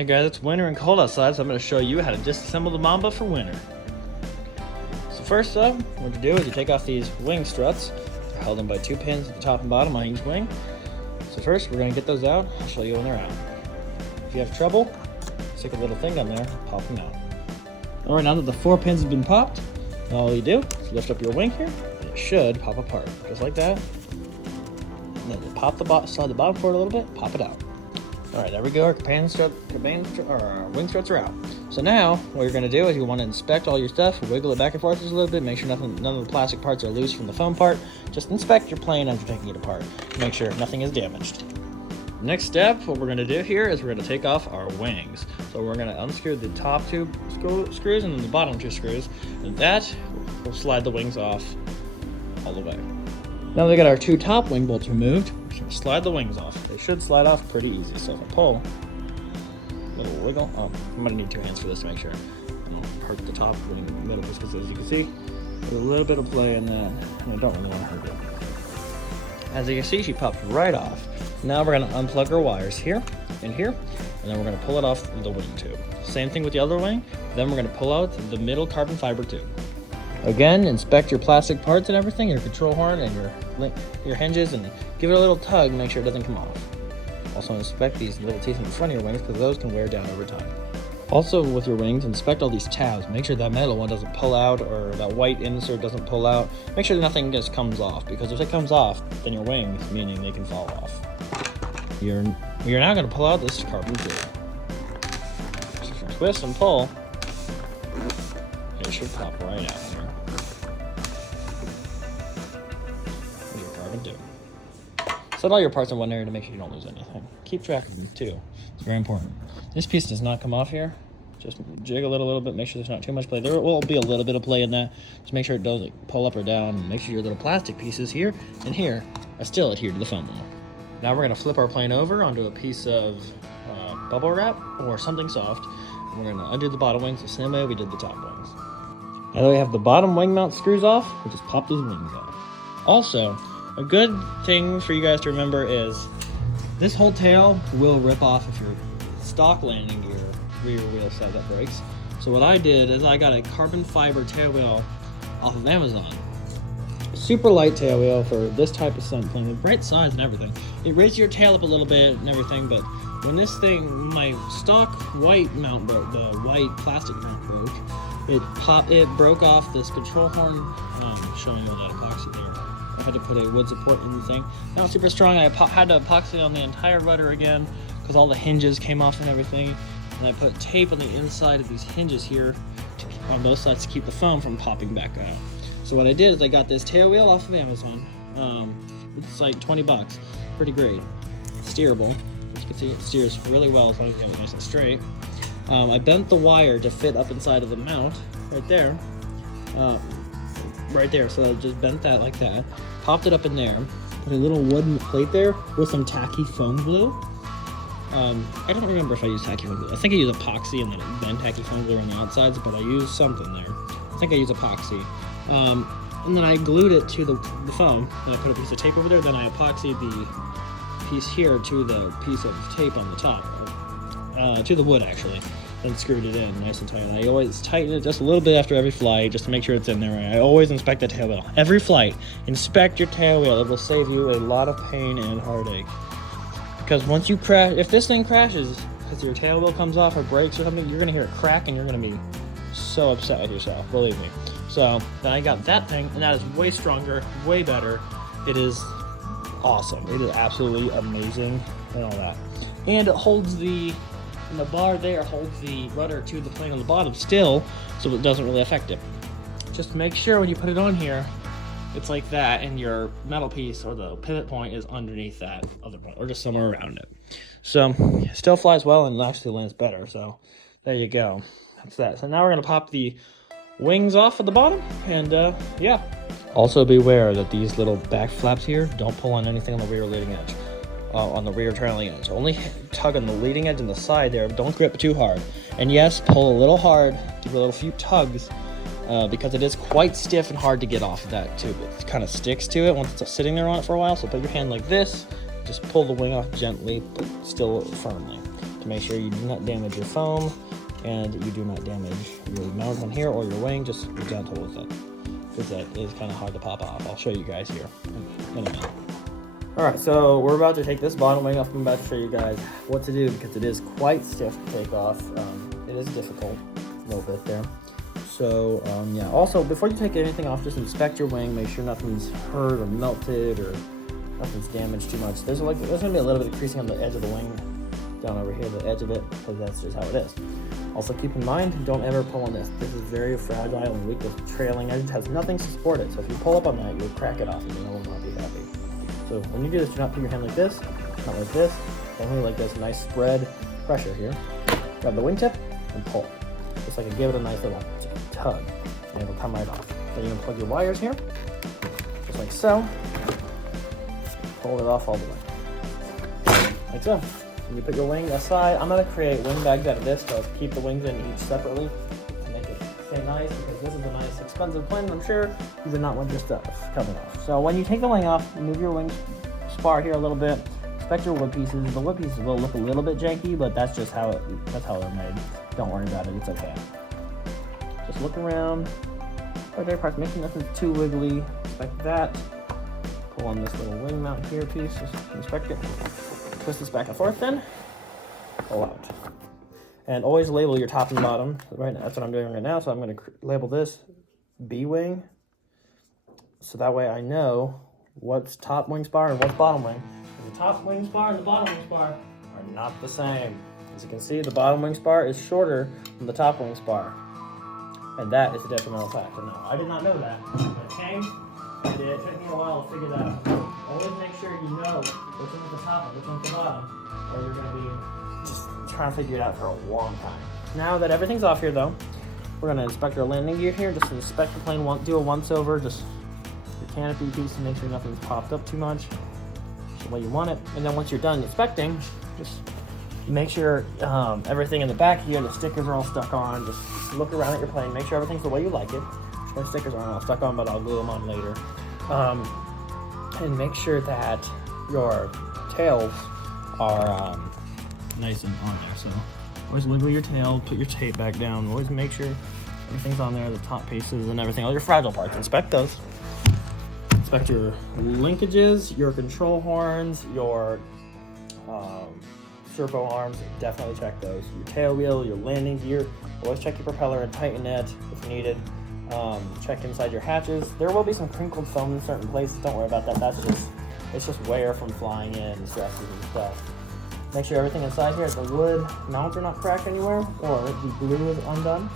Hey guys, it's winter and cold outside, so I'm going to show you how to disassemble the Mamba for winter. So first up, what you do is you take off these wing struts. They're held in by two pins at the top and bottom on each wing. So first, we're going to get those out. I'll show you when they're out. If you have trouble, stick a little thing on there, pop them out. Alright, now that the 4 pins have been popped, all you do is lift up your wing here, and it should pop apart, just like that. And then you pop slide the bottom forward a little bit, pop it out. Alright, there we go, our wing struts are out. So now, what you're going to do is you want to inspect all your stuff, wiggle it back and forth just a little bit, make sure none of the plastic parts are loose from the foam part. Just inspect your plane as you're taking it apart. Make sure nothing is damaged. Next step, what we're going to do here is we're going to take off our wings. So we're going to unscrew the top 2 screws and then the bottom 2 screws, and that will slide the wings off all the way. Now that we got our 2 top wing bolts removed, we're going to slide the wings off. They should slide off pretty easy. So if I pull, a little wiggle. Oh, I'm going to need 2 hands for this to make sure I don't hurt the top wing in the middle, just because as you can see, there's a little bit of play in that, and I don't really want to hurt it. As you can see, she popped right off. Now we're going to unplug our wires here and here, and then we're going to pull it off the wing tube. Same thing with the other wing. Then we're going to pull out the middle carbon fiber tube. Again, inspect your plastic parts and everything, your control horn and your hinges, and give it a little tug, make sure it doesn't come off. Also inspect these little teeth in the front of your wings, because those can wear down over time. Also with your wings, inspect all these tabs. Make sure that metal one doesn't pull out, or that white insert doesn't pull out. Make sure nothing just comes off, because if it comes off, then your wings, meaning they can fall off. You're now going to pull out this carbon tube. So if you twist and pull, it should pop right out here. There's your carbon tube. Set all your parts in one area to make sure you don't lose anything. Keep track of them too. It's very important. This piece does not come off here. Just jiggle it a little bit, make sure there's not too much play. There will be a little bit of play in that. Just make sure it doesn't pull up or down. Make sure your little plastic pieces here and here are still adhered to the foam wall. Now we're going to flip our plane over onto a piece of bubble wrap or something soft. And we're going to undo the bottom wings the same way we did the top wings. Now that we have the bottom wing mount screws off, we just pop those wings off. Also, a good thing for you guys to remember is this whole tail will rip off if your stock landing gear rear wheel set that breaks. So what I did is I got a carbon fiber tail wheel off of Amazon. Super light tail wheel for this type of stunt plane, with right size and everything. It raises your tail up a little bit and everything, but when this thing, my stock white mount broke, the white plastic mount broke, it broke off this control horn, showing all that epoxy there. I had to put a wood support in the thing. Not super strong. I had to epoxy on the entire rudder again because all the hinges came off and everything. And I put tape on the inside of these hinges here on both sides to keep the foam from popping back out. So what I did is I got this tail wheel off of Amazon. It's like 20 bucks. Pretty great. It's steerable. As you can see, it steers really well as long as you have it nice and straight. I bent the wire to fit up inside of the mount right there. So I just bent that like that. Popped it up in there. Put a little wooden plate there with some tacky foam glue. I don't remember if I used tacky foam glue. I think I used epoxy and then tacky foam glue on the outsides, but I used something there. I think I used epoxy. And then I glued it to the foam. Then I put a piece of tape over there. Then I epoxied the piece here to the piece of tape on the top, to the wood actually. Then screwed it in nice and tight. And I always tighten it just a little bit after every flight, just to make sure it's in there. I always inspect the tail wheel. Every flight, inspect your tail wheel. It will save you a lot of pain and heartache. Because once you crash, if this thing crashes, because your tail wheel comes off or breaks or something, you're gonna hear it crack and you're gonna be so upset with yourself, believe me. So then I got that thing, and that is way stronger, way better. It is awesome. It is absolutely amazing and all that. And it holds the bar there holds the rudder to the plane on the bottom still, so it doesn't really affect it. Just make sure when you put it on here, it's like that, and your metal piece or the pivot point is underneath that other point, or just somewhere around it. So it still flies well and actually lands better. So there you go. That's that. So now we're gonna pop the wings off at the bottom, and yeah. Also beware that these little back flaps here don't pull on anything on the rear leading edge. On the rear trailing edge. Only tug on the leading edge and the side there. Don't grip too hard. And yes, pull a little hard. Give it a little few tugs because it is quite stiff and hard to get off of that tube. It kind of sticks to it once it's sitting there on it for a while. So put your hand like this. Just pull the wing off gently, but still firmly. to make sure you do not damage your foam and you do not damage your mount on here or your wing. Just be gentle with it, because that is kind of hard to pop off. I'll show you guys here in a minute. Alright, so we're about to take this bottom wing off. I'm about to show you guys what to do, because it is quite stiff to take off. It is difficult a little bit there. So yeah, also before you take anything off, just inspect your wing, make sure nothing's hurt or melted or nothing's damaged too much. There's going to be a little bit of creasing on the edge of the wing down over here, the edge of it, because that's just how it is. Also keep in mind, don't ever pull on this. This is very fragile and weak. The trailing edge has nothing to support it, so if you pull up on that, you would crack it off and you will not be happy. So when you do this, do not put your hand like this, not like this, only like this. Nice spread pressure here. Grab the wingtip and pull. Just like give it a nice little tug, and it'll come right off. Then you can plug your wires here, just like so. Pull it off all the way, like so. And you put your wing aside. I'm going to create wing bags out of this, so keep the wings in each separately to make it stay nice, because this is a nice expensive plane. I'm sure you would not want your stuff coming off. So when you take the wing off, move your wing spar here a little bit. Inspect your wood pieces. The wood pieces will look a little bit janky, but that's just how they're made. Don't worry about it. It's okay. Just look around. Other parts, make sure nothing's too wiggly. Inspect that. Pull on this little wing mount here piece. Just inspect it. Twist this back and forth, then pull out. And always label your top and bottom. Right now, that's what I'm doing right now. So I'm going to label this B wing, so that way I know what's top wing spar and what's bottom wing. The top wing spar and the bottom wing spar are not the same. As you can see, the bottom wing spar is shorter than the top wing spar, and that is a detrimental factor. No, I did not know that. Okay, and it took me a while to figure that out. Always make sure you know which one's the top and which one's the bottom, or you're going to be just trying to figure it out for a long time. Now that everything's off here, though, we're going to inspect our landing gear here. Just inspect the plane, do a once over, just your canopy piece to make sure nothing's popped up too much. Just the way you want it. And then once you're done inspecting, just make sure everything in the back here, the stickers are all stuck on. Just look around at your plane, make sure everything's the way you like it. The stickers aren't all stuck on, but I'll glue them on later. And make sure that your tails are nice and on there. So always wiggle your tail, put your tape back down. Always make sure everything's on there, the top pieces and everything, all your fragile parts. Inspect those. Inspect your linkages, your control horns, your servo arms. Definitely check those. Your tail wheel, your landing gear. Always check your propeller and tighten it if needed. Check inside your hatches. There will be some crinkled foam in certain places. Don't worry about that. It's just wear from flying in and stresses and stuff. Make sure everything inside here, the wood mounts are not cracked anywhere, or the glue is undone.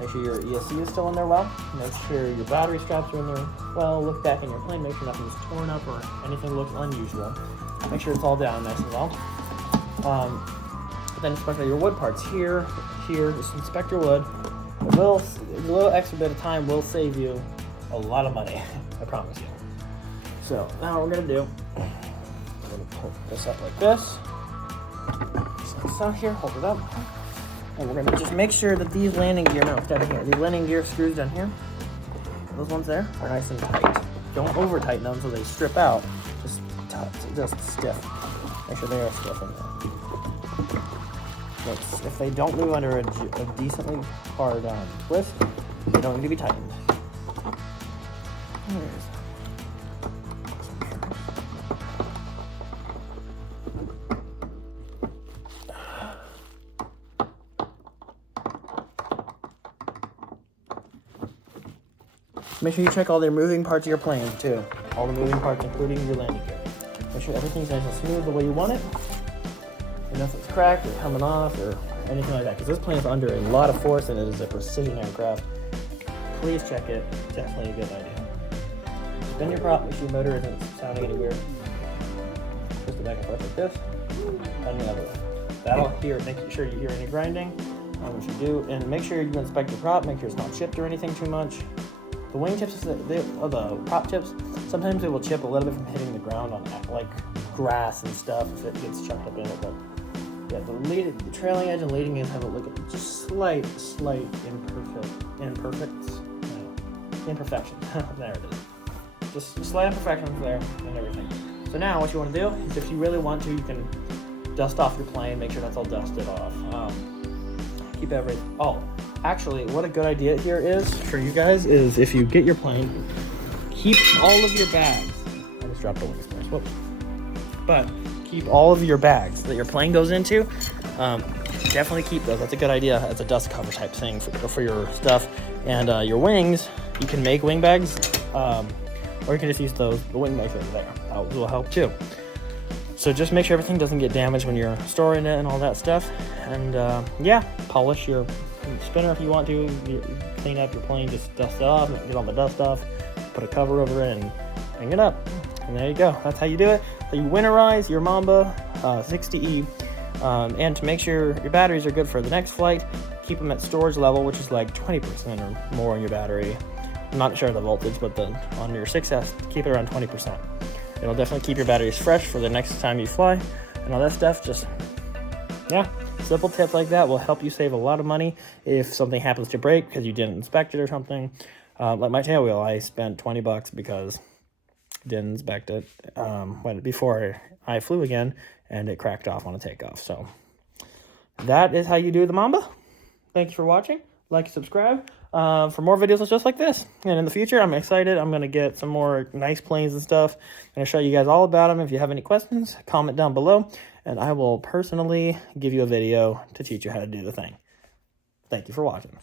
Make sure your ESC is still in there well. Make sure your battery straps are in there well. Look back in your plane. Make sure nothing's torn up or anything looks unusual. Make sure it's all down nice and well. Then inspect your wood parts here. Just inspect your wood. A little extra bit of time will save you a lot of money, I promise you. So now what we're gonna do, I'm gonna put this up like this. So here, hold it up. And we're gonna just make sure that these landing gear mounts down here, these landing gear screws down here, those ones there are nice and tight. Don't over tighten them so they strip out, just stiff. Make sure they are stiff in there. If they don't move under a decently hard twist, they don't need to be tightened. There it is. Make sure you check all the moving parts of your plane too. All the moving parts, including your landing gear. Make sure everything's nice and smooth the way you want it. And nothing's cracked or coming off or anything like that, because this plane is under a lot of force and it is a precision aircraft. Please check it. Definitely a good idea. Spin your prop, make sure your motor isn't sounding any weird. Twist it back and forth like this, and the other way. That'll make sure you hear any grinding on what you do, and make sure you inspect your prop, make sure it's not chipped or anything too much. The wing tips, the prop tips, sometimes they will chip a little bit from hitting the ground on like grass and stuff if it gets chucked up in it, but yeah, the trailing edge and leading edge have a look at just slight imperfection. There it is. Just slight imperfections there and everything. So now what you want to do is, if you really want to, you can dust off your plane, make sure that's all dusted off. Keep everything. Oh, actually, what a good idea here is for you guys is if you get your plane, keep all of your bags. I just dropped the wing space. Whoops. But keep all of your bags that your plane goes into. Definitely keep those. That's a good idea. It's a dust cover type thing for your stuff. And your wings, you can make wing bags, or you can just use the wing bags that are there. That will help too. So just make sure everything doesn't get damaged when you're storing it and all that stuff. And yeah, polish your spinner if you want to. Clean up your plane, just dust it off, get all the dust off, put a cover over it, and hang it up. And there you go. That's how you do it. So you winterize your Mamba 60E. And to make sure your batteries are good for the next flight, keep them at storage level, which is like 20% or more in your battery. I'm not sure of the voltage, but on your 6S, keep it around 20%. It'll definitely keep your batteries fresh for the next time you fly and all that stuff. Just, yeah, simple tips like that will help you save a lot of money if something happens to break because you didn't inspect it or something. Like my tail wheel, I spent $20 because I didn't inspect it before I flew again, and it cracked off on a takeoff. So that is how you do the Mamba. Thank you for watching. Like and subscribe for more videos just like this. And in the future, I'm excited. I'm going to get some more nice planes and stuff. I'm going to show you guys all about them. If you have any questions, comment down below, and I will personally give you a video to teach you how to do the thing. Thank you for watching.